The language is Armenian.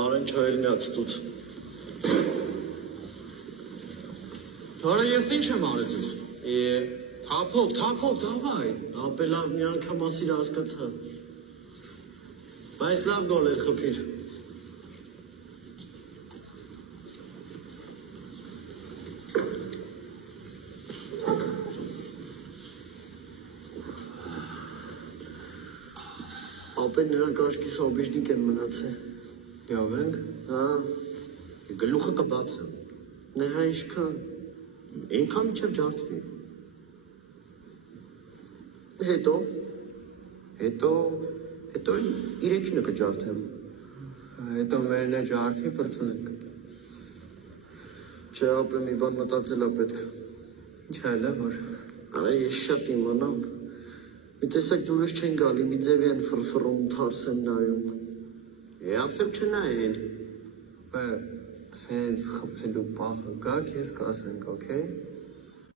Արեն չայրնյաց տուց։ Հորա ես ինչ եմ արեց ես։ Թափով, դավայ։ Ապելավ մի անգամ ասիր հասկացա։ Բայց լավ գոլ էր խփիր։ Ապել նրանք աշկիս օբիժնիկ են մնացել։ Լավ ենք։ Հա, Գլուխը կբաց է։ նեհա իշքան։ Այնքան մինչև ջարդվի։ Հետո, Հետո 3-ը կջարդեմ։ Հետո մերն է ջարդի պրծնենք։ չէ ապե մի բան մտածել է պետք։ Ինչ այլ է որ։ Արա ես շատ իմանամ։ Մի տեսակ դուրս չեն գալի, մի ձևի են ֆրֆռում, թարս են նայում։ Ասեմ չնայեն։ Հենց խփելու պահը գա, քեզ կասենք, օքեյ։